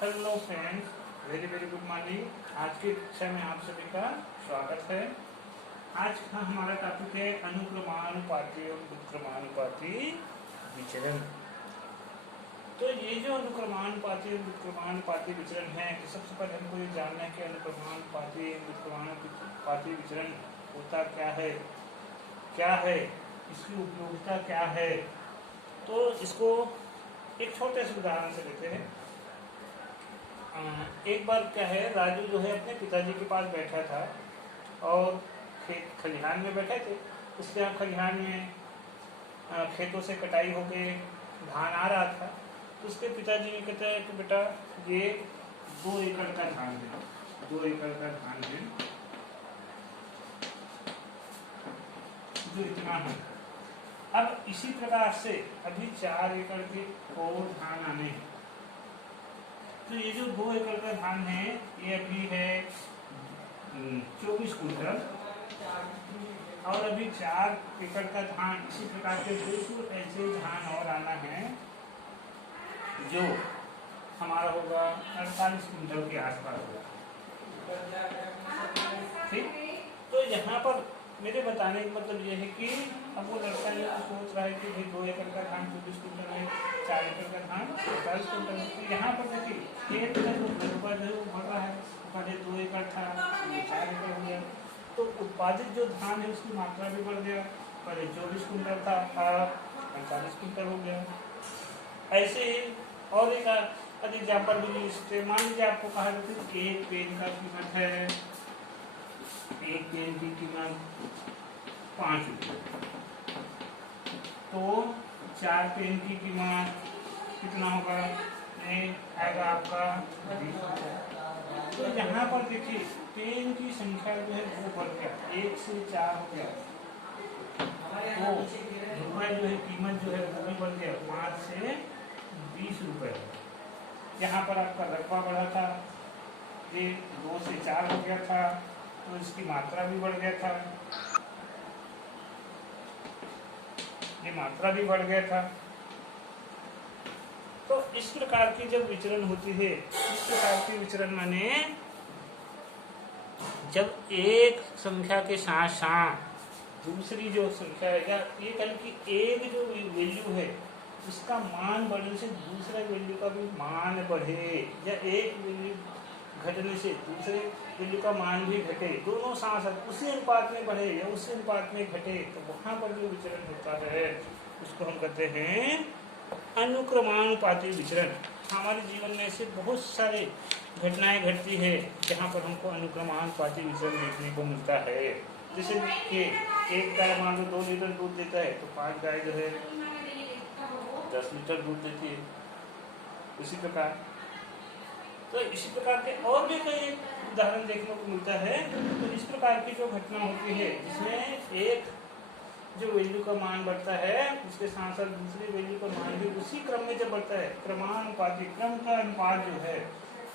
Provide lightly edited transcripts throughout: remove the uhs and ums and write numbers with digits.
Hello friends, very very good morning. आज की कक्षा में आप सभी का स्वागत है। आज का हमारा टॉपिक है अनुक्रमानुपाती और व्युत्क्रमानुपाती विचरण। तो ये जो अनुक्रमानुपाती और व्युत्क्रमानुपाती विचरण है, तो सबसे पहले हमको ये जानना है कि अनुक्रमानुपाती व्युत्क्रमानुपाती विचरण होता क्या है, इसकी उपयोगिता क्या है। तो इसको एक छोटे से उदाहरण से लेते हैं। एक बार क्या है, राजू जो है अपने पिताजी के पास बैठा था और खेत खलिहान में बैठे थे। उसके यहाँ खलिहान में खेतों से कटाई हो गई, धान आ रहा था। तो उसके पिताजी ने कहते हैं कि बेटा ये 2 एकड़ का धान है, 2 एकड़ का धान है जो इतना है। अब इसी प्रकार से अभी 4 एकड़ के और धान आने हैं। तो ये जो 2 एकड़ का धान है ये अभी है 24 कुंटल, और अभी 4 एकड़ का धान इसी प्रकार के 200 ऐसे धान और आना है जो हमारा होगा 48 कुंटल के आसपास होगा। ठीक, तो यहाँ पर मेरे बताने का मतलब ये है कि अब वो लड़का ये सोच रहा है कि भाई 2 एकड़ का धान 24 कुंटल है, 4 एकड़ का धान 48 कुंटल है। तो यहाँ पर देखिए एक रुपये जो बढ़ रहा है, पहले 2 एकड़ था, 4 एकड़ हो गया। तो उत्पादित जो धान है उसकी मात्रा भी बढ़ गया, पहले 24 कुंटल था, अब 48 कुंटल हो गया। ऐसे ही और एक एग्जाम्पल भी, मान लीजिए आपको कहा जाता है कि एक पेन का कीमत है, एक पेन की कीमत 5 रुपये, तो 4 पेन की कीमत कितना होगा, आएगा आपका 20 रुपये। तो यहाँ पर देखिए पेन की संख्या जो है वो बढ़ गया, 1 से 4 हो गया। तो रुपये जो है कीमत जो है वो भी बढ़ गया, 5 से 20 रुपये। यहाँ पर आपका रकबा बढ़ा था, ये 2 से 4 हो गया था, तो इसकी मात्रा भी बढ़ गया था, ये मात्रा भी बढ़ गया था। तो इस प्रकार की जब विचरण होती है, इस प्रकार की विचरण माने जब एक संख्या के साथ साथ दूसरी जो संख्या है, या ये कहें कि एक जो वैल्यू है उसका मान बढ़ने से दूसरे वैल्यू का भी मान बढ़े, या एक वैल्यू घटने से दूसरे वैल्यू का मान भी घटे, दोनों साथ साथ उसी अनुपात में बढ़े या उसी अनुपात में घटे, तो वहाँ पर जो विचरण होता है उसको हम कहते हैं अनुक्रमानुपाती विचरण। हमारे जीवन में ऐसे बहुत सारे घटनाएं घटती है जहाँ पर हमको अनुक्रमानुपाती विचरण देखने को मिलता है। जैसे कि एक गाय मान लो 2 लीटर दूध देता है, तो 5 गाय जो है 10 लीटर दूध देती है। इसी प्रकार के और भी कई उदाहरण देखने को मिलता है। तो इस प्रकार की जो घटना होती है जिसमें एक जो वैल्यू का मान बढ़ता है उसके साथ साथ दूसरी वैल्यू का मान भी उसी क्रम में जब बढ़ता है, क्रमानुपाती, क्रम का अनुपात जो है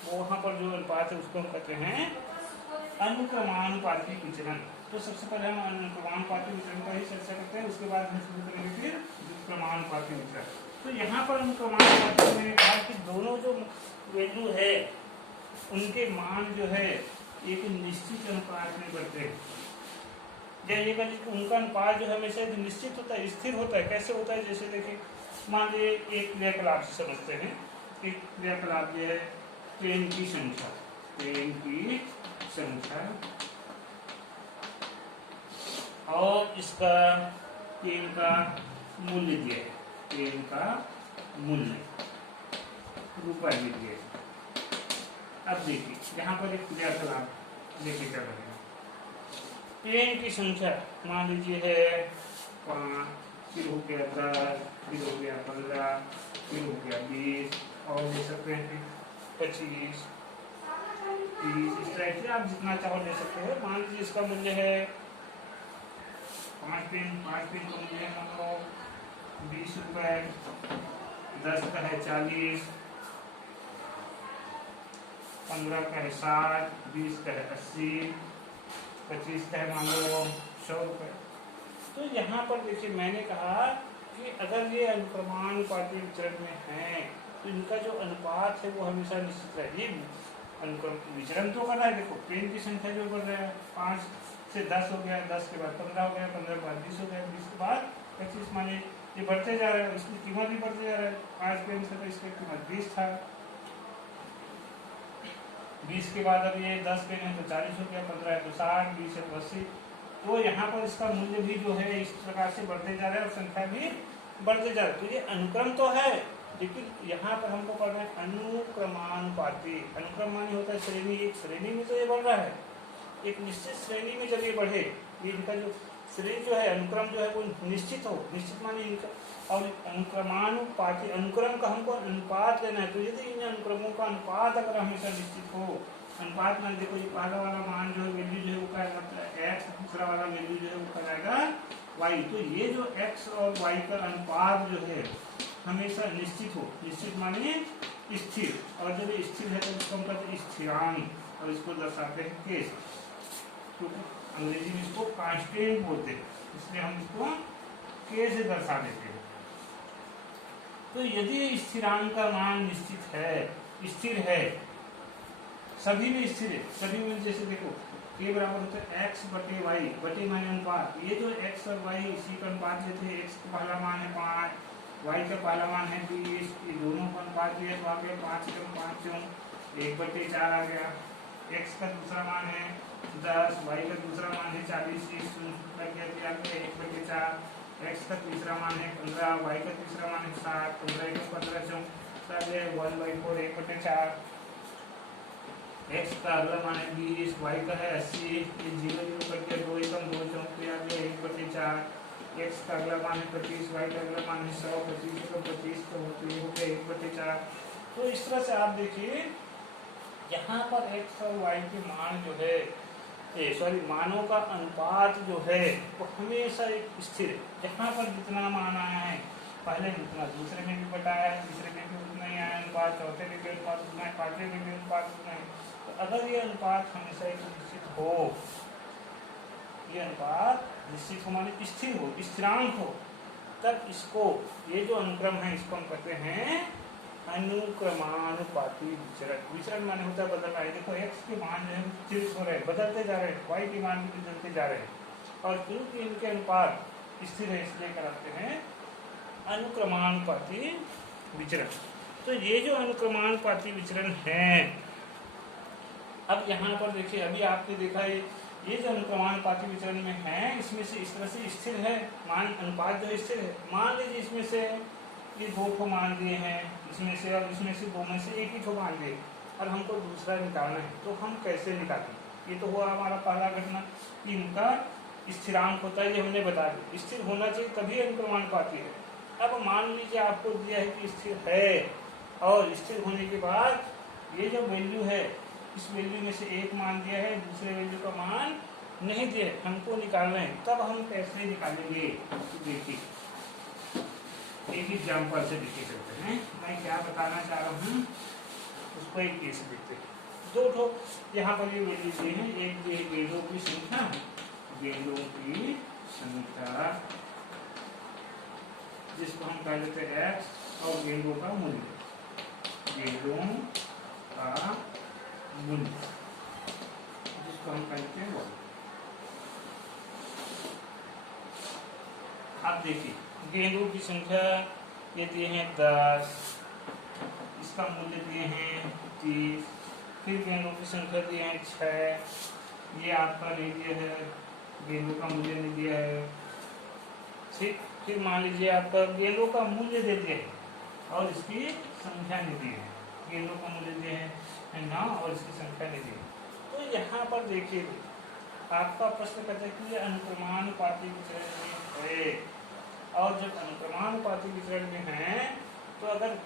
वो वहाँ पर जो अनुपात है उसको हम कहते हैं अनुक्रमानुपाती विचरण। तो सबसे पहले हम अनुक्रमानुपाती विचरण का ही चर्चा करते हैं, उसके बाद हम शुरू करेंगे फिर व्युत्क्रमानुपाती विचरण। तो यहाँ पर अनुक्रमानुपाती मैंने कहा कि दोनों जो वैल्यू है उनके मान जो है एक निश्चित अनुपात में बढ़ते हैं, या ये कह लीजिए उनका अनुपात जो है हमेशा निश्चित होता है, स्थिर होता है। कैसे होता है, जैसे देखिए मान लीजिए एक क्रियाकलाप से समझते हैं। एक क्रियाकलाप ये है पेन की संख्या, पेन की संख्या और इसका पेन का मूल्य दिया है, पेन का मूल्य रुपये में दिया है। अब देखिए यहाँ पर एक क्रियाकलाप लेके चल रहे हैं। पेन की संख्या मान लीजिए है 5, फिर हो गया 10, फिर हो गया 15, फिर हो गया 20, और ले सकते हैं 25, 30, इस तरह से आप जितना चाहो ले सकते हैं। मान लीजिए इसका मूल्य है 5 पेन का मूल्य है मान लो 20 रुपये, 10 का है 40, 15 का है 60, 20 का है 80, 25 का है मान लो 100 रुपये। तो यहाँ पर देखिए मैंने कहा कि अगर ये अनुक्रमानुपाती विचरण में है तो इनका जो अनुपात है वो हमेशा निश्चित रहे। ये अनुक्रम विचरण तो कर रहा है, देखो पेन की संख्या जो बढ़ रहा है, 5 से 10 हो गया, 10 के बाद 15 हो गया, 15 के बाद 20 हो गया, 20 के बाद 25, माने ये बढ़ते जा रहा है, इसकी कीमत भी बढ़ते जा रहा है। 5 पेन से तो इसकी कीमत 20 था, 20 के बाद अब ये 10 पेन है तो 40 हो गया, 15 है तो 60, 20 है तो 80। तो यहाँ पर इसका मूल्य भी जो है इस प्रकार से बढ़ते जा रहा है और संख्या भी बढ़ते जा रहा है। तो ये अनुक्रम तो है, लेकिन यहाँ पर हमको पढ़ना है अनुक्रमानुपाती। अनुक्रम मानी होता है श्रेणी, एक श्रेणी में तो ये बढ़ रहा है, एक निश्चित श्रेणी में जब ये बढ़े, ये इनका जो श्रेणी जो है, अनुक्रम जो है वो निश्चित हो, निश्चित माने इनका, और अनुक्रमानुपाती, अनुक्रम का हमको अनुपात लेना है। तो यदि इन अनुक्रमों का अनुपात अगर हमेशा निश्चित हो, अनुपात मान देखो ये पहला वाला मान जो है वैल्यू जो है वो क्या मतलब एक्स, दूसरा वाला वैल्यू जो है वो क्या जाएगा वाई। तो ये जो एक्स और वाई का अनुपात जो है हमेशा निश्चित हो, निश्चित माने स्थिर, और जब ये स्थिर है तो इसको हम कहते हैं स्थिरांक, और इसको दर्शाते हैं के, तो अंग्रेजी में इसको कांस्टेंट बोलते हैं, इसलिए हम इसको के से दर्शा देते हैं। तो यदि स्थिरांक का मान निश्चित है, स्थिर है, सभी में स्थिर है, सभी में जैसे देखो के बराबर होता है एक्स बटे वाई, बटे माने अनुपात, ये जो एक्स और वाई इसी का अनुपात लेते हैं, एक्स का पहला मान है 5, वाई का पहला मान है 20, ये दोनों का अनुपात दिया तो आ गया 5 कम 5 1/4 आ गया। एक्स का दूसरा मान है 10, वाई का दूसरा मान है 40, लग गया 1/4। एक्स का तीसरा मान है 15, वाई का तीसरा मान है 60, 15 का 15 1/4 1/4। एक्स का अगला मान है 20, वाई का है 80, ये 0 0 करके 2 एकम 2 चौके आ गया 1/4। एक्स का अगला मान है 25, वाई का अगला मान है 100, 25 को 25 तो ये हो गया 1/4। तो इस तरह से आप देखिए यहाँ पर एक्स और वाई के मान जो है, मानों का अनुपात जो है वो हमेशा एक स्थिर है। यहाँ पर जितना मान आया है पहले उतना दूसरे में भी बताया है, तीसरे में भी उतना ही आया अनुपात, चौथे में भी अनुपात उतना है, पांचवें में भी अनुपात उतना है। तो अगर ये अनुपात हमेशा एक निश्चित हो, ये अनुपात निश्चित हो माने स्थिर हो, स्थिरांक हो, तब इसको, ये जो अनुक्रम है इसको हम कहते हैं अनुक्रमानुपाती विचरण। विचरण माने होता है बदलना है। देखो एक्स के मान जो है स्थिर हो रहे हैं, बदलते जा रहे हैं, वाई के मान भी बदलते जा रहे हैं, और क्योंकि इनके अनुपात स्थिर है इसलिए कहते हैं अनुक्रमानुपाती विचरण। तो ये जो अनुक्रमानुपाती विचरण है, अब यहाँ पर देखिए अभी आपने देखा ये जो अनुक्रमानुपाती विचरण में है, इसमें से इस तरह से स्थिर है मान, अनुपात जो स्थिर है। मान लीजिए इसमें से ये 2 ठो मान दिए हैं, इसमें से और इसमें से 2 में से एक ही ठो मान दिए, और हमको दूसरा निकालना है, तो हम कैसे निकालें? ये तो हुआ हमारा पहला घटना कि इनका स्थिरांक होता है, ये हमने बता दिया, स्थिर होना चाहिए तभी अनुक्रमानुपाती है। अब मान लीजिए आपको दिया है कि स्थिर है, और स्थिर होने के बाद ये जो वैल्यू है, इस वैल्यू में से एक मान दिया है, दूसरे वैल्यू का मान नहीं दिया है, हमको निकालना है, तब हम कैसे निकालेंगे? देखिए एक एग्जाम्पल से देखिए करते हैं, मैं क्या बताना चाह रहा हूँ उसको एक केस देखते हैं। 2 ठो यहाँ पर ये वैल्यू दिए हैं, एक ये गेंदों की संख्या, गेंदों की संख्या जिसको हम कह लेते हैं एक्स, और गेंदों का मूल्य, गेंदों का मूल्य जिसको हम कहते हैं वो। आप देखिए गेंदों की संख्या ये दिए हैं 10, इसका मूल्य दिए हैं 30, फिर गेंदों की संख्या दिए हैं 6, ये आपका नहीं दिया है, गेंदों का मूल्य नहीं दिया है। ठीक, फिर मान लीजिए आपका गेंदों का मूल्य दे दिया है और इसकी संख्या नहीं दी है, गेंदों का मूल्य दिए हैं 9 और इसकी संख्या नहीं दी। तो यहाँ पर देखिए आपका प्रश्न कहता है कि ये अनुक्रमानुपाती विचरण में है, और जब अनुक्रमानुपाती विचरण में है तो अगर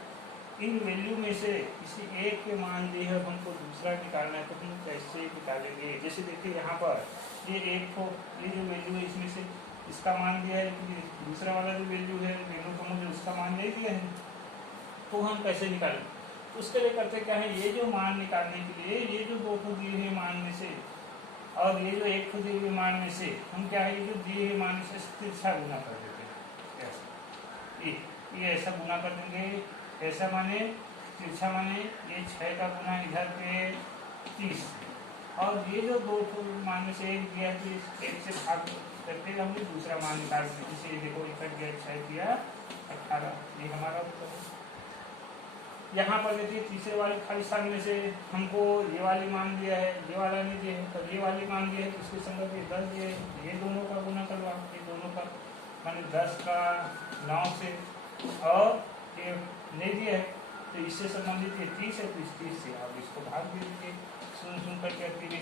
इन वैल्यू में से किसी एक के मान दिए है और हमको दूसरा निकालना है तो हम कैसे निकालेंगे? जैसे देखिए यहाँ पर ये एक को, ये जो वैल्यू है इसमें से इसका मान दिया है, दूसरा वाला जो वैल्यू है वैल्यू का मुझे उसका मान नहीं दिया है, तो हम कैसे निकालें? उसके लिए करते क्या है, ये जो मान निकालने के लिए ये जो 2 को दिए हुए मान में से और ये जो 1 को दिए हुए मान में से हम क्या है, ये जो दिए हुए मान से तिरछा गुना कर देते हैं। ये ऐसा गुना कर देंगे, ऐसा माने तिरछा माने ये 6 का गुना इधर पे 30, और ये जो दो मान में से एक दिया है तो इस एक से भाग करके हमने दूसरा मान निकाल दिया। इसे देखो इकट्ठ गया 6 दिया 18, ये हमारा उत्तर है। यहाँ पर देखिए तीसरे वाले खाली स्थान में से हमको ये वाली मान दिया है, ये वाला नहीं दिया है, तो ये वाली मान दिया है तो इसके संगत ये 10 दिया है, ये दोनों का गुना करवा, ये दोनों का माने 10 का 9 से, और ये नहीं दिया है तो इससे संबंधित ये 30 है तो इस 30 से आप इसको भाग दे दीजिए, सुन करके 3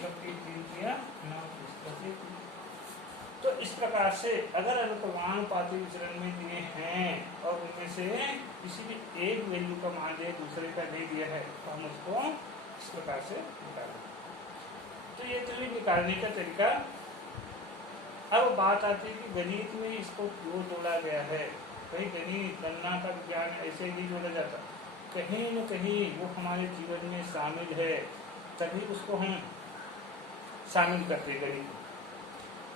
किया 9, इस तरह से। तो इस प्रकार से अगर अनुक्रमानुपाती विचरण में दिए हैं और उनमें से किसी भी एक वैल्यू का मान है दूसरे का नहीं दिया है तो हम उसको इस प्रकार से निकालें। तो ये तो निकालने का तरीका। अब बात आती है कि गणित में इसको क्यों जोड़ा गया है। कहीं गणित गणना का ज्ञान ऐसे ही जोड़ा जाता, कहीं न कहीं वो हमारे जीवन में शामिल है, तभी उसको हम शामिल करते गणित।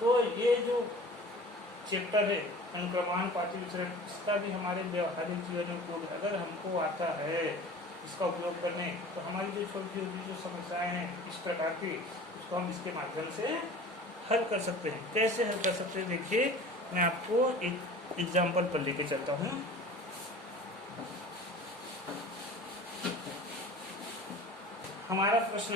तो ये जो चैप्टर है अनुक्रमानुपाती विचरण, इसका भी हमारे व्यवहारिक जीवन में उपयोग, अगर हमको आता है इसका उपयोग करने तो हमारी जो छोटी छोटी जो समस्याएं हैं इस प्रकार की, उसको हम इसके माध्यम से हल कर सकते हैं। कैसे हल कर सकते हैं देखिए, मैं आपको एक एग्जाम्पल पर लेके चलता हूँ। हमारा प्रश्न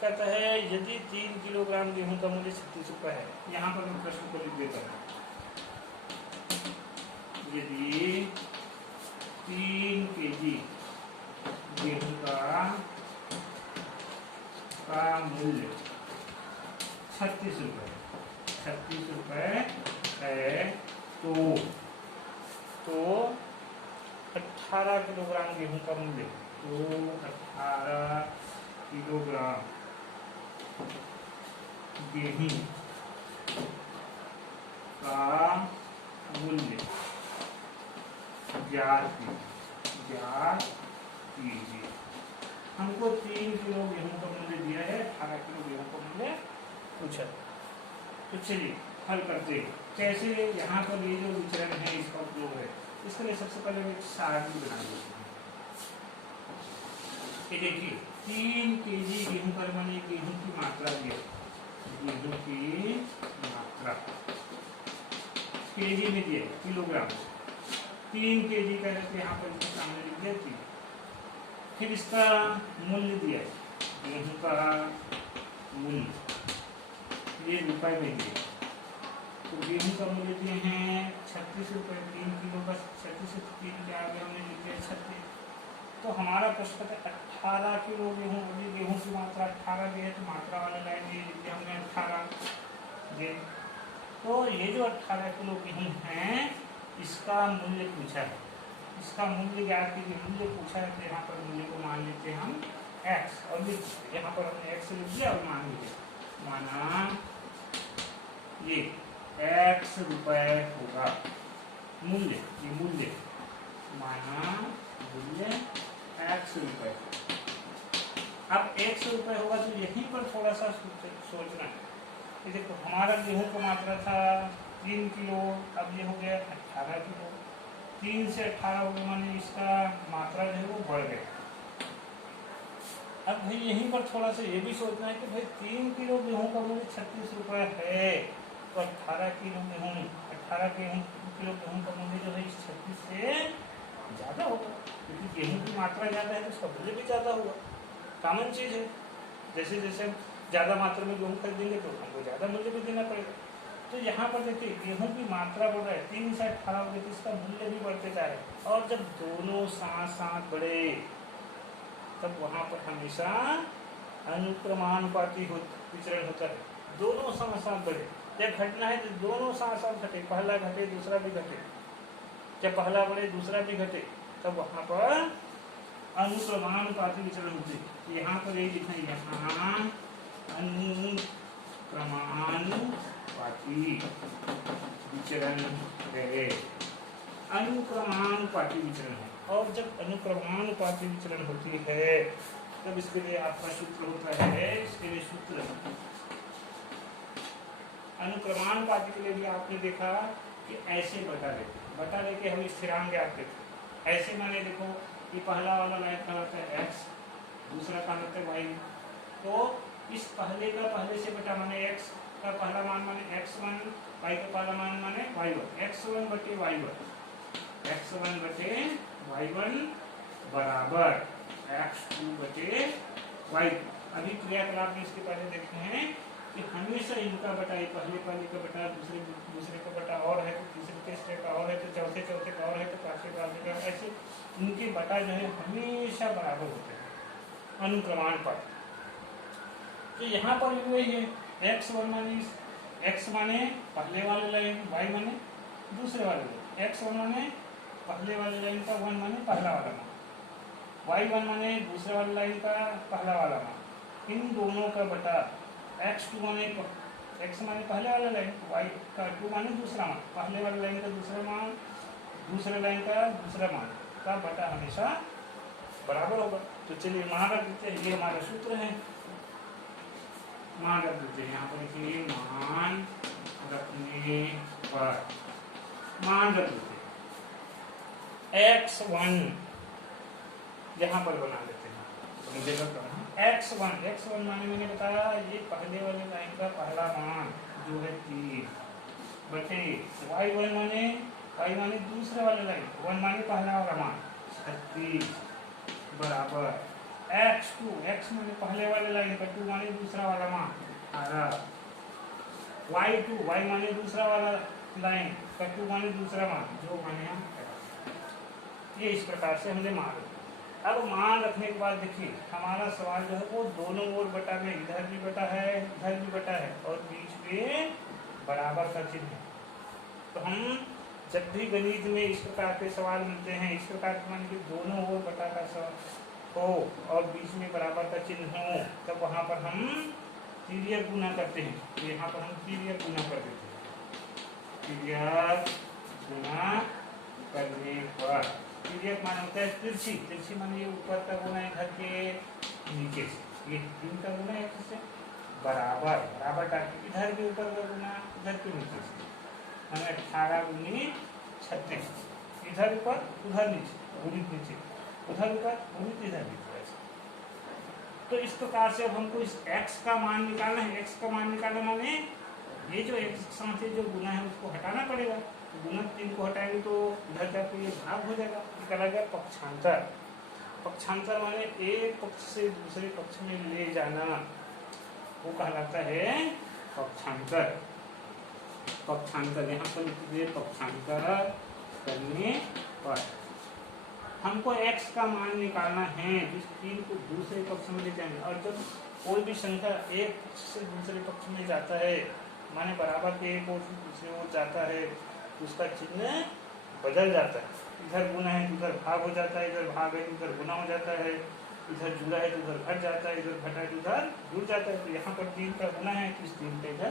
कहता है यदि 3 किलोग्राम गेहूं का मूल्य 36 रुपये है। यहाँ पर मैं प्रश्न को लिख देता हूँ, यदि 3 केजी गेहूं का मूल्य 36 रुपये है तो 18 किलोग्राम गेहूं का मूल्य, तो 18 किलोग्राम गेहूं का मूल्य ज्ञात कीजिए। हमको 3 किलो गेहूं का मूल्य दिया है, 18 किलो गेहूं का मूल्य पूछा। तो चलिए हल करते हैं। कैसे? यहाँ पर ये जो विचरण है इसका उपयोग है, इसके लिए सबसे पहले एक सारणी बना देते हैं। ये देखिए 3 केजी गेहूं पर माने गेहूं की मात्रा दी है, गेहूं की मात्रा केजी में दिए किलोग्राम, 3 केजी का रहते यहाँ पर इसके सामने लिख दिया 3। फिर इसका मूल्य दिया है, गेहूं का मूल्य ये रुपए में दिए, तो गेहूं का मूल्य दिए हैं 36 रुपये। 3 किलो का 36 से 3 के आगे हमने लिख दिया 36। तो हमारा प्रश्न है 18 किलो गेहूं, अभी गेहूं की मात्रा 18 दी है तो मात्रा वाला लाइन में लिख दिया हमने 18 दे। तो ये जो 18 किलो गेहूं है इसका मूल्य पूछा है, इसका मूल्य ज्ञात कीजिए। मूल्य पूछा है तो यहाँ पर मूल्य को मान लेते हैं हम x, और यहाँ पर हमने x लिख दिया और मान लीजिए, माना ये x रुपए होगा मूल्य, ये मूल्य माना मूल्य x रुपए। अब x रुपए होगा तो यहीं पर थोड़ा सा सोचना है। ये देखो हमारा गेहूं का मात्रा था 3 किलो, अब ये हो गया 18 किलो। 3 से 18 हो गया माने इसका मात्रा जो है वो बढ़ गया। अब भाई यहीं पर थोड़ा सा ये भी सोचना है कि भाई 3 किलो गेहूं का मूल्य 36 रुपये है, तो 18 किलो गेहूं गेहूं का मूल्य जो है 36 से ज़्यादा होगा, क्योंकि गेहूं की मात्रा ज़्यादा है तो उसका मूल्य भी ज़्यादा होगा। कॉमन चीज़ है, जैसे जैसे हम ज़्यादा मात्रा में गेहूं खरीदेंगे तो हमको ज़्यादा मूल्य भी देना पड़ेगा। तो यहाँ पर देखिए गेहूं की मात्रा बढ़ रहा है, 3 से 18 हो गई तो इसका मूल्य भी बढ़ते जा रहा है। और जब दोनों साथ साथ बढ़े तब वहाँ पर हमेशा अनुक्रमानुपाती विचरण होता है। दोनों साथ साथ बढ़े, जब घटना है तो दोनों साथ साथ घटे, पहला घटे दूसरा भी घटे। जब पहला बढ़े दूसरा भी घटे तब वहाँ पर अनुक्रमानुपाती विचरण होते। यहाँ पर यही लिखना है, यहाँ अनुक्रमानुपाती विचरण है, अनुक्रमानुपाती विचरण है। और जब अनुक्रमानुपाती विचरण होती है तब इसके लिए आपका सूत्र होता है, इसके लिए सूत्र अनुक्रमानुपाती के लिए भी आपने देखा कि ऐसे बटा लेके हम स्थिरांक ज्ञात करते। ऐसे माने देखो ये पहला वाला लाइन कहलाता पहला मान माने x1, y का पहला मान माने y1, x1 बटे y1, x1 बटे y1 बराबर x2 बटे y2। अभी क्रियाकलाप में इसके पहले देखते हैं कि हमेशा इनका बटा, ये पहले का बटा दूसरे का बटा और है तो तीसरे का और है तो चौथे का और है तो पांचवे का, ऐसे इनके बटा जो है हमेशा बराबर होते हैं अनुक्रमाण पर। तो यहाँ पर भी वही है, x1 माने x माने पहले वाले लाइन, y माने दूसरे वाले लाइन, x1 माने पहले वाले लाइन का, 1 माने पहला वाला मान, y1 माने दूसरे वाले लाइन का पहला वाला मान, इन दोनों का बटा x2 माने x माने पहले वाला लाइन, y का 2 माने दूसरा मान, पहले वाले लाइन का दूसरा मान, दूसरे लाइन का दूसरा मान का बटा हमेशा बराबर होगा। तो चलिए मान रख देते हैं, ये हमारा सूत्र है, मान रख देते हैं यहाँ पर, देखिए मान रखने पर मान रख देते हैं x1 यहाँ पर बना देते हैं, x1 माने मैंने बताया ये पहले वाले लाइन का पहला मान जो है 3 बटे y1 माने दूसरे वाले लाइन, 1 माने पहला वाला मान 36 बराबर x2, x माने पहले वाले लाइन का, 2 माने दूसरा वाला मान 18, y2 y माने दूसरा वाला लाइन का, 2 माने दूसरा मान जो माने हम, ये इस प्रकार से हमने मान रखा। अब मान रखने के बाद देखिए हमारा सवाल जो है वो दोनों ओर बटा में, इधर भी बटा है इधर भी बटा है और बीच में बराबर का चिन्ह है। तो हम जब भी गणित में इस प्रकार के सवाल मिलते हैं, इस प्रकार के मान के दोनों ओर बटा का सवाल हो और बीच में बराबर का चिन्ह हो, तब वहां पर हम तिर्यक गुना करते हैं। तो यहाँ पर हम तिर्यक गुना कर देते हैं, तिर्यक गुना करने पर, तिर्यक मान होता है तिरछी, तिरछी माने ये ऊपर का गुना है घर के नीचे से, ये 3 का गुना है इससे बराबर का, इधर भी ऊपर का गुना इधर के नीचे से, हमें 18 गुनी 36, इधर ऊपर उधर नीचे, गुणित नीचे उधर ऊपर गुणित इधर नीचे। तो इस प्रकार से अब हमको इस x का मान निकालना है। x का मान निकालना माने ये जो x साथ जो गुना है उसको हटाना पड़ेगा, तो गुणक 3 को हटाएंगे तो इधर जाके ये भाग हो जाएगा, निकाला गया पक्षांतर। पक्षांतर माने एक पक्ष से दूसरे पक्ष में ले जाना, वो कहलाता है पक्षांतर। पक्षांतर यहाँ पर पक्षांतर करने पर हमको x का मान निकालना है, जिस 3 को दूसरे पक्ष में ले जाएंगे। और जब कोई भी संख्या एक पक्ष से दूसरे पक्ष में जाता है, माने बराबर के एक ओर से दूसरे ओर जाता है, उसका चिन्ह बदल जाता है। इधर गुना है तो उधर भाग हो जाता है, इधर भाग है तो उधर गुना हो जाता है, इधर जुड़ा है तो उधर घट जाता है, इधर घटा है तो उधर जुड़ जाता है। तो यहाँ पर 3 का गुना है तो इस 3 का इधर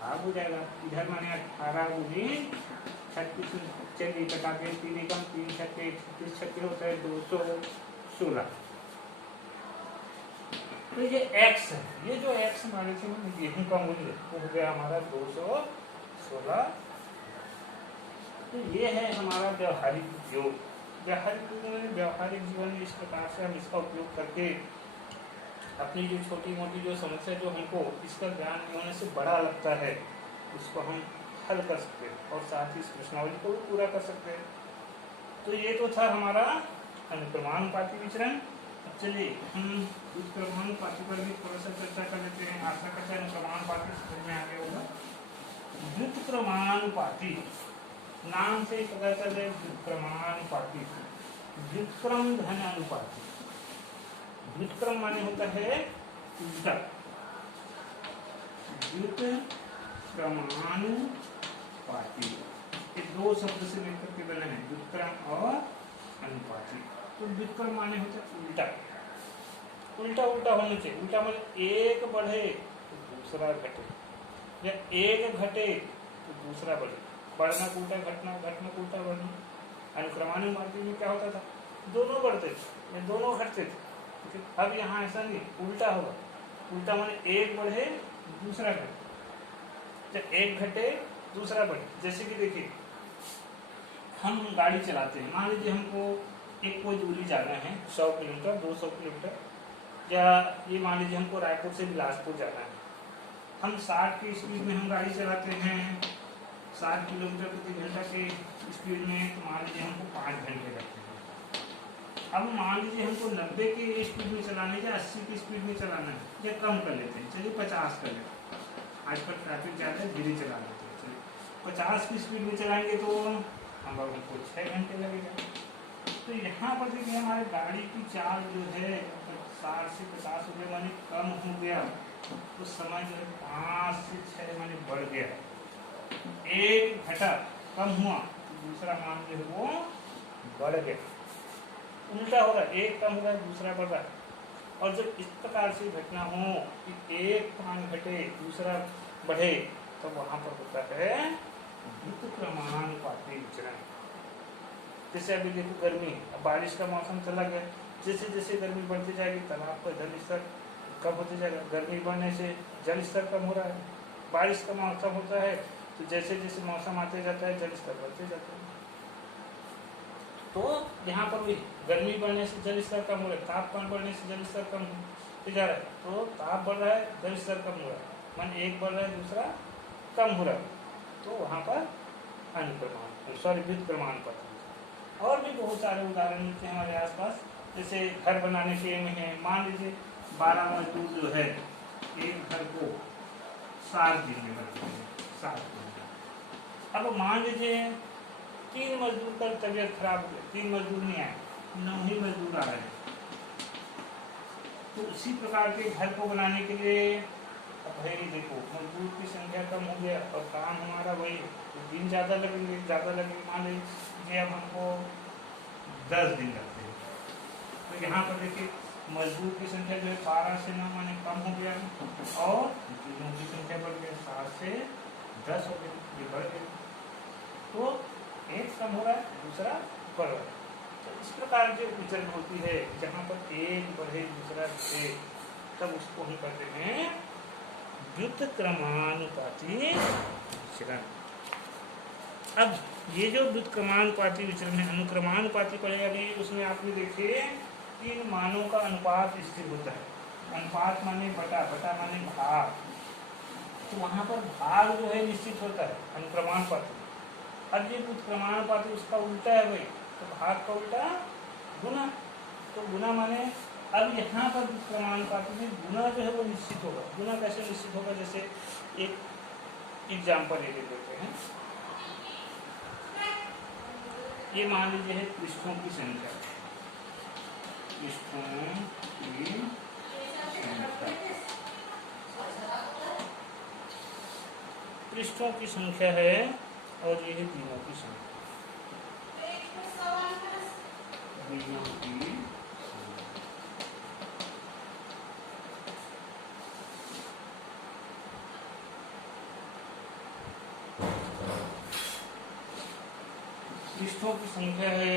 भाग हो जाएगा। इधर माने 18 गुनी 36, चलिए कटा के 3 एकम 3 छक्के 36 छक्के होता है 216। तो ये x है, ये जो x माने थे गेहूं का मूल्य वो हो गया हमारा 216। तो ये है हमारा व्यवहारिक उपयोग। व्यवहारिक जीवन में इस प्रकार से हम इसका उपयोग करके अपनी जो छोटी मोटी जो समस्या जो हमको इसका ज्ञान होने से बड़ा लगता है, उसको हम हल कर सकते हैं और साथ ही इस प्रश्नावली को भी पूरा कर सकते हैं। तो ये तो था हमारा अनुक्रमानुपाती विचरण। अब चलिए हम व्युत्क्रमानुपाती पर भी थोड़ा सा चर्चा कर लेते हैं। आशा करते हैं अनुक्रमानुपाती समझ में आ गया होगा। व्युत्क्रमानुपाती नाम से पता चल रहे व्युत्क्रमानुपाती, व्युत्क्रम धन अनुपाती। व्युत्क्रम माने होता है उल्टा, व्युत्क्रमानुपाती ये 2 शब्द से लेकर के बने हैं, व्युत्क्रम और अनुपाती। तो व्युत्क्रम माने होता है उल्टा, उल्टा होना चाहिए। उल्टा माने एक बढ़े तो दूसरा घटे, या एक घटे तो दूसरा बढ़े, बढ़ना उल्टा घटना, घटना उल्टा बढ़ना। अनुक्रमानुपाती में क्या होता था, दोनों बढ़ते थे या दोनों घटते थे। अब यहाँ ऐसा नहीं, उल्टा होगा। उल्टा माने एक बढ़े दूसरा घटे, जब एक घटे दूसरा बढ़े। जैसे कि देखिए हम गाड़ी चलाते हैं, मान लीजिए हमको एक कोई दूरी जाना है 100 किलोमीटर 200 किलोमीटर, या ये मान लीजिए हमको रायपुर से बिलासपुर जाना है। हम 60 की स्पीड में हम गाड़ी चलाते हैं, 60 किलोमीटर प्रति घंटा के स्पीड में, तो मान लीजिए हमको 5 घंटे लगते हैं। अब मान लीजिए हमको 90 की स्पीड में चलाने या 80 की स्पीड में चलाना है, या कम कर लेते हैं, चलिए 50 कर लेते हैं, आजकल ट्रैफिक ज़्यादा है, धीरे चला लेते हैं, चलिए 50 की स्पीड में चलाएंगे तो हमको 6 घंटे लगेगा। तो यहाँ पर देखिए हमारे गाड़ी की चाल जो है 60 से 50 रुपये माने कम हो गया, तो समय जो है 5 से 6 माने बढ़ गया, एक घटा कम हुआ तो दूसरा मान जो है वो बढ़ गया, उल्टा हो रहा है, एक कम हो रहा है दूसरा बढ़ रहा है। और जब इस प्रकार से घटना हो कि एक मान घटे दूसरा बढ़े, तो वहां पर होता है व्युत्क्रमानुपाती विचरण। जैसे अभी देखो गर्मी, अब बारिश का मौसम चला गया, जैसे जैसे गर्मी बढ़ती जाएगी तालाब का जल स्तर कम होते जाएगा, गर्मी बढ़ने से जल स्तर कम हो रहा है। बारिश का मौसम होता है तो जैसे जैसे मौसम आते जाता है जल स्तर बढ़ते जाता है। तो यहाँ पर भी गर्मी बढ़ने से जल स्तर कम हो रहा है, तापमान बढ़ने से जल स्तर कम होते जा रहा है, तो ताप बढ़ रहा है जल स्तर कम हो रहा है, मन एक बढ़ रहा है दूसरा कम हो रहा है, तो वहाँ पर अनुक्रमान व्युत्क्रमानुपाती। और भी बहुत सारे उदाहरण मिलते हैं हमारे आसपास, जैसे घर बनाने के में है, मान लीजिए 12 मजदूर जो है एक घर को 7 दिन में बनाते हैं, 7 दिन। अब मान लीजिए 3 मजदूर का तबीयत खराब हो गया, 3 मजदूर नहीं आए, 9 ही मजदूर आ रहे हैं, तो उसी प्रकार के घर को बनाने के लिए अब भाई देखो मजदूर की संख्या कम हो गया और काम हमारा वही, दिन ज़्यादा लगेंगे मान लीजिए अब हमको 10 दिन लगते हैं, तो यहाँ पर देखिए मजदूर की संख्या जो है 12 से 9 माने कम हो गया, और दिनों की संख्या बढ़ गया, 7 से 10 हो गया, ये बढ़ गया, तो एक कम हो रहा है दूसरा बढ़ रहा है। तो इस प्रकार जो विचरण होती है, जहाँ पर एक बढ़े दूसरा घटे, तब उसको हम कहते हैं व्युत्क्रमानुपाती विचरण। अब ये जो व्युत्क्रमानुपाती विचरण है, अनुक्रमानुपाती पड़ेगा भी, उसमें आपने देखिए 3 मानों का अनुपात स्थिर होता है। अनुपात माने बटा, बटा माने भाग, तो वहाँ पर भाग जो है निश्चित होता है अनुक्रमानुपाती। अब ये व्युत्क्रमानुपाती उसका उल्टा है भाई, तो भाग का उल्टा गुना, तो गुना माने अब यहाँ पर व्युत्क्रमानुपाती में गुना जो है वो निश्चित होगा। गुना कैसे निश्चित होगा, जैसे एक एग्जाम्पल ले लेते हैं, ये मान लीजिए है पृष्ठों की संख्या, पृष्ठों की संख्या, पृष्ठों की संख्या है और ये है दिनों की संख्या, दिनों की पृष्ठों की संख्या है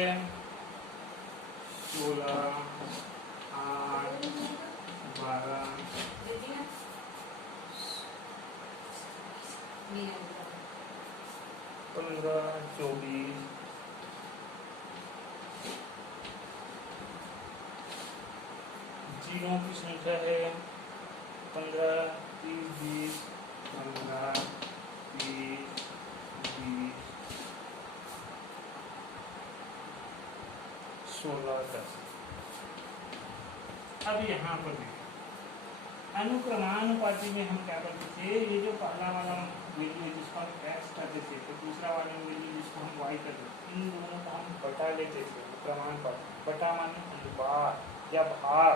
16, 8, 12, 15, 24, जीरों की संख्या है 15, 30, 20, 15, 30, 20, 16, 10। अब यहाँ पर देखिए अनुक्रमानुपाती में हम क्या करते थे, ये जो पहला वाला वैल्यू है जिसको हम एक्स करते थे, तो दूसरा वाला वैल्यू जिसको हम वाई करते थे, इन दोनों को हम बटा लेते थे अनुक्रमानुपाती। बटा माने अनुपात या भाग,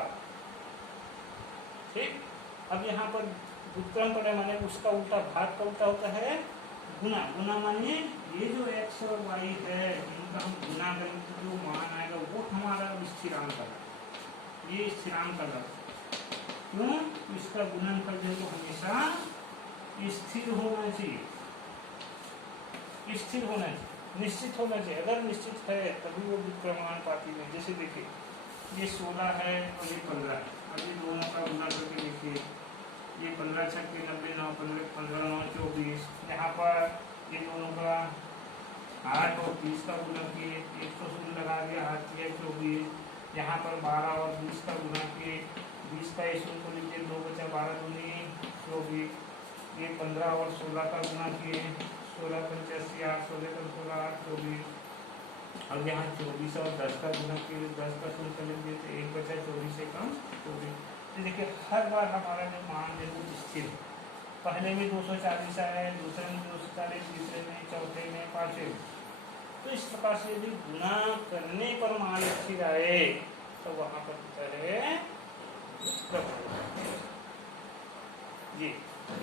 ठीक। अब यहाँ पर व्युत्क्रम पड़े माने उसका उल्टा, भाग का उल्टा होता है गुना। गुना माने ये जो एक्स और वाई है इनका हम गुना करेंगे तो जो मान आएगा वो हमारा स्थिरांक है, ये स्थिरांक है। क्यों? इसका गुणनफल जो है हमेशा स्थिर होना चाहिए, स्थिर होना चाहिए, निश्चित होना चाहिए। अगर निश्चित है तभी वो व्युत्क्रमानुपाती में। जैसे देखिए ये 16 है और ये 15 है, अब ये दोनों का गुना करके देखिए, ये 15 छक्के 90, 9 15 9 24, यहाँ पर ये दोनों का 8 और 20 का गुना किए, 100 लगा दिया, 8 किया 24, यहाँ पर 12 और 20 का गुना किए, 20 का 100 को लीजिए, 2 बचा 12 दूनी 24, 15 और 16 का गुना किए, 16 85 8 16 का 16 8 24। अब यहाँ 24 और 10 का गुना किए, 10 का शून्य लिख दिए तो 1 बचा, 24 से कम 24। तो देखिए हर बार हमारा जो मान है वो स्थिर है। पहले में 240 आया है, दूसरे में 240, तीसरे में, चौथे में, पांचवे में। तो इस प्रकार से यदि गुना करने पर मान स्थिर आए तो वहां पर उत्तर है जी।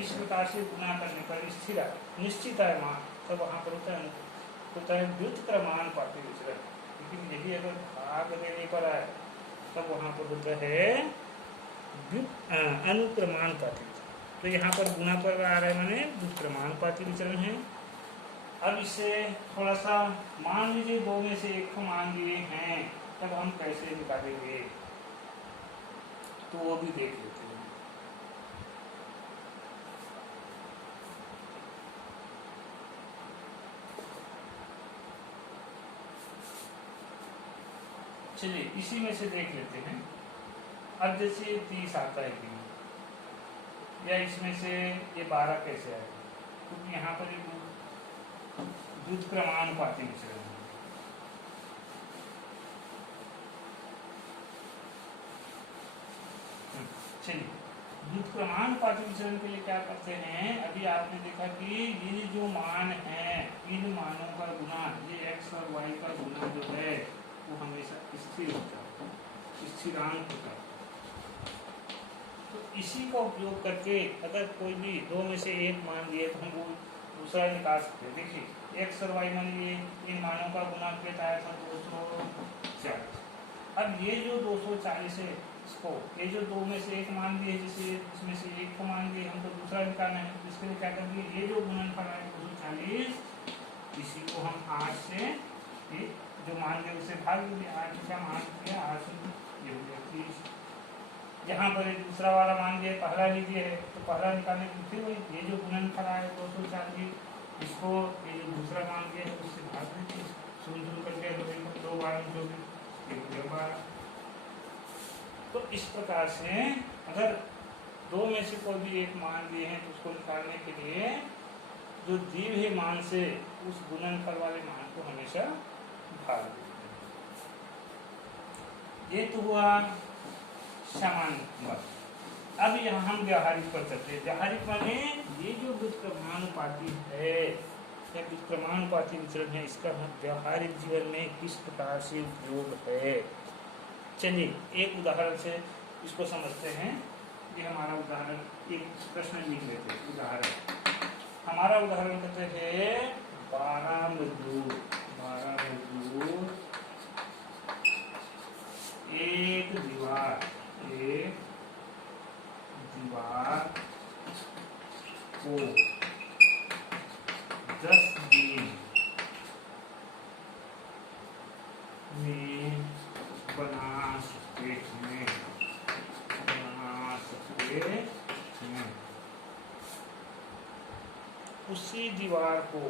इस प्रकार से गुना करने पर स्थिर आए, निश्चित आए मान, तो वहां पर होता है व्युत्क्रमानुपाती विचरण। लेकिन यदि अगर भाग देने पर आए तब वहां पर होता है अनुक्रमानुपाती विचरण। तो यहाँ पर गुना पर आ रहा है माने व्युत्क्रमानुपाती विचरण है। अब इसे थोड़ा सा मान लीजिए 2 में से 1 को मान लिए हैं, तब हम कैसे निकालेंगे तो वो भी देख लेते हैं। चलिए इसी में से देख लेते हैं। अब जैसे 30 आता है कि या इसमें से ये 12 कैसे आएगा, क्योंकि यहाँ पर व्युत्क्रमानुपाती विचरण है। चलिए व्युत्क्रमानुपाती विचरण के लिए क्या करते हैं, अभी आपने देखा कि ये जो मान है इन मानों का गुना, ये x और y का गुना जो है वो हमेशा स्थिर होता है, स्थिरांक होता है। तो इसी का उपयोग करके अगर कोई भी 2 में से 1 मान लिए तो हम वो दूसरा निकाल सकते हैं। देखिए x और y मान लिए, इन मानों का गुणांक आया था 240। अब ये जो 240 है इसको, ये जो 2 में से 1 मान दिए, जैसे इसमें से 1 को मान दिए, हमको दूसरा निकालना है। इसके लिए क्या कर दिए, ये जो गुणनफल है 240, इसी को हम 8 से जो मान दिए उसे भाग दिए, 8 का मान दिया 8 ये हो गया 30। यहाँ पर दूसरा वाला मान दिया, पहला लीजिए है तो पहला निकालने की फिर वही ये जो गुणनफल आया 240, इसको ये जो दूसरा मान दिया है उससे भाग दीजिए, 0 करके 2 बार जो भी 12। तो इस प्रकार से अगर 2 में से कोई भी 1 मान दिए हैं तो उसको निकालने के लिए जो दिए हुए मान से उस गुणनफल वाले मान को हमेशा भाग देते हैं। ये तो हुआ सामान्य बात। अब यहाँ हम व्यावहारिक पर चलते हैं। व्यावहारिक माने ये जो व्युत्क्रमानुपाती है या व्युत्क्रमानुपाती विचरण है, इसका व्यावहारिक जीवन में किस प्रकार से उपयोग है। चलिए एक उदाहरण से इसको समझते हैं। ये हमारा उदाहरण, एक प्रश्न लिख लेते हैं। उदाहरण हमारा उदाहरण कहते हैं 12 मजदूर एक दीवार को 10 दिन में बना सकते हैं। उसी दीवार को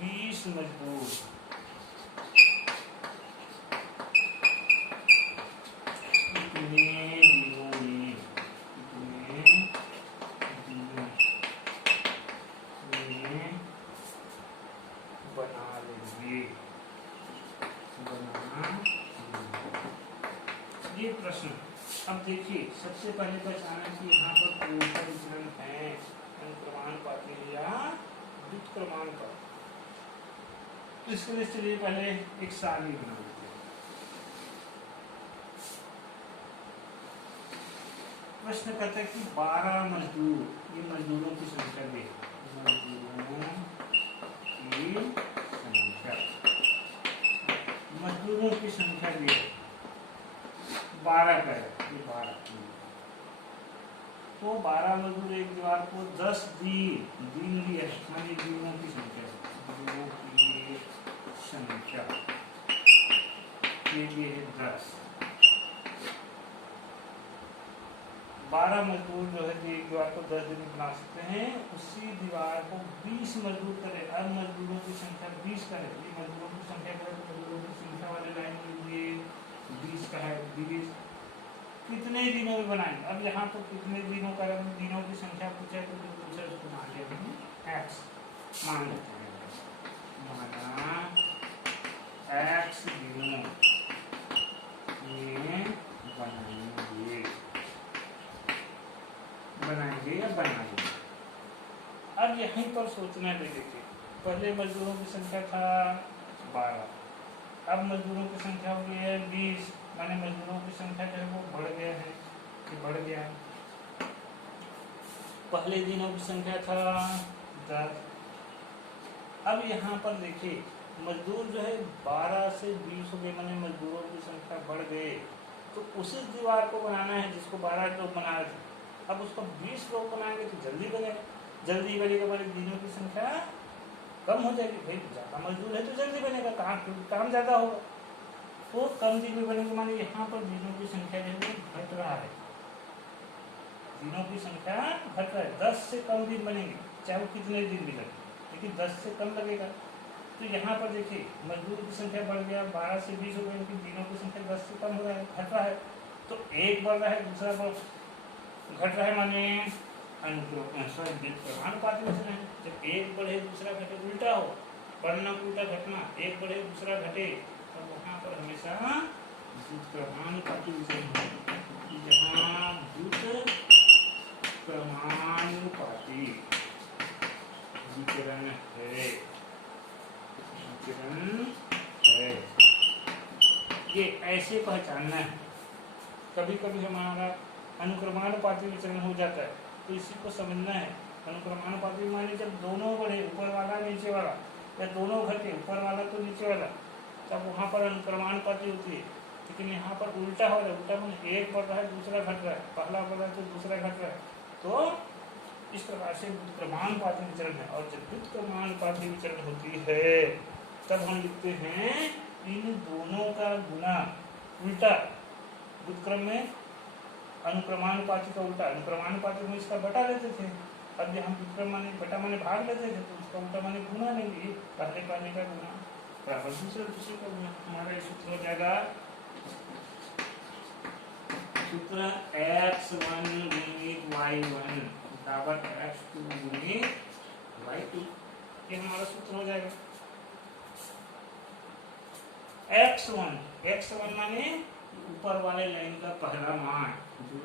20 मजदूर इतने दिनों में बना लेंगे। ये प्रश्न। अब देखिए सबसे पहले पहचाना कि यहाँ पर कौन सा विचरण है, अनुक्रमानुपाती या व्युत्क्रमानुपाती। तो इसके लिए चलिए पहले एक सारणी बना लेते हैं। प्रश्न कहता है कि 12 मजदूर, ये मजदूरों की संख्या दे, मजदूरों की संख्या दी 12 का है, ये 12। तो 12 मजदूर एक दीवार को 10 दिन दिया है, मानी दिनों की संख्या, ये है 10। 12 मजदूर जो है एक दीवार को 10 दिन में बना सकते हैं, उसी दीवार को 20 मजदूर करें। अब मजदूरों की संख्या 20 करें, ये मजदूरों की संख्या करें तो मजदूरों की संख्या वाले लाइन में ये 20 का है, 20 कितने दिनों में बनाएंगे। अब यहाँ पर कितने दिनों का दिनों की संख्या पूछा है तो दूसरे उसको मान लिया हम एक्स मान लेते हैं, माना एक्स दिनों में बनाएंगे या बनाएंगे। अब यहीं पर सोचना है, देखिए पहले मजदूरों की संख्या था 12, अब मजदूरों की संख्या हो गई है 20, माने मजदूरों की संख्या जो है वो बढ़ गया है, कि बढ़ गया। पहले दिनों की संख्या था 10। अब यहाँ पर देखिए मजदूर जो है 12 से 20 हो गए, माने मजदूरों की संख्या बढ़ गए। तो उसी दीवार को बनाना है जिसको 12 लोग बना रहे थे, अब उसको 20 लोग बनाएंगे तो जल्दी बनेगा। जल्दी बनेगा बड़े दिनों की संख्या कम हो जाएगी, भाई ज़्यादा मजदूर है तो जल्दी बनेगा, काम ज़्यादा होगा, तो कम दिन में बनेगा। माने यहाँ पर दिनों की संख्या जो है घट रहा है, दिनों की संख्या घट रहा है, 10 से कम दिन बनेंगे चाहे वो कितने दिन भी लगे, लेकिन 10 से कम लगेगा। तो यहाँ पर देखिए मजदूर की संख्या बढ़ गया, 12 से 20 हो गए, लेकिन दिनों की संख्या 10 से कम हो रहा है, घट रहा है। तो एक बढ़ रहा है दूसरा घट रहा है, माने अनुपाती विचलन है। जब एक बढ़े दूसरा घटे, उल्टा हो, बढ़ना उल्टा घटना, एक बढ़े दूसरा घटे, तो वहाँ पर हमेशा व्युत्क्रमानुपाती विचलन है। यहाँ व्युत्क्रमानुपाती विचलन है, विचलन है, ये ऐसे पहचानना है। कभी कभी हमारा अनुक्रमानुपाती विचलन हो जाता है, तो इसी को समझना है। अनुक्रमानुपाती माने जब दोनों बढ़े, ऊपर वाला नीचे वाला, या दोनों घटे, ऊपर वाला तो नीचे वाला, तब वहाँ पर अनुक्रमानुपाती होती है। लेकिन यहाँ पर उल्टा हो रहा है, उल्टा माने एक बढ़ रहा है दूसरा घट रहा है, पहला बढ़ रहा है तो दूसरा घट रहा है, तो इस प्रकार से व्युत्क्रमानुपाती विचलन है। और जब व्युत्क्रमानुपाती विचलन होती है तब हम लिखते हैं इन दोनों का गुना उल्टा, व्युत्क्रम में अनुक्रमानुपाती का उल्टा, अनुक्रमानुपाती में इसका बटा लेते थे, अब हम व्युत्क्रम माने बटा माने भाग लेते थे, तो उसका उल्टा माने गुना लेंगे, पहले पाने का गुना बराबर दूसरे का गुना। हमारा सूत्र हो जाएगा, सूत्र x1 गुणित y1 बराबर x2 गुणित y2, ये हमारा सूत्र हो जाएगा। x1 माने ऊपर वाले लाइन का पहला मान जो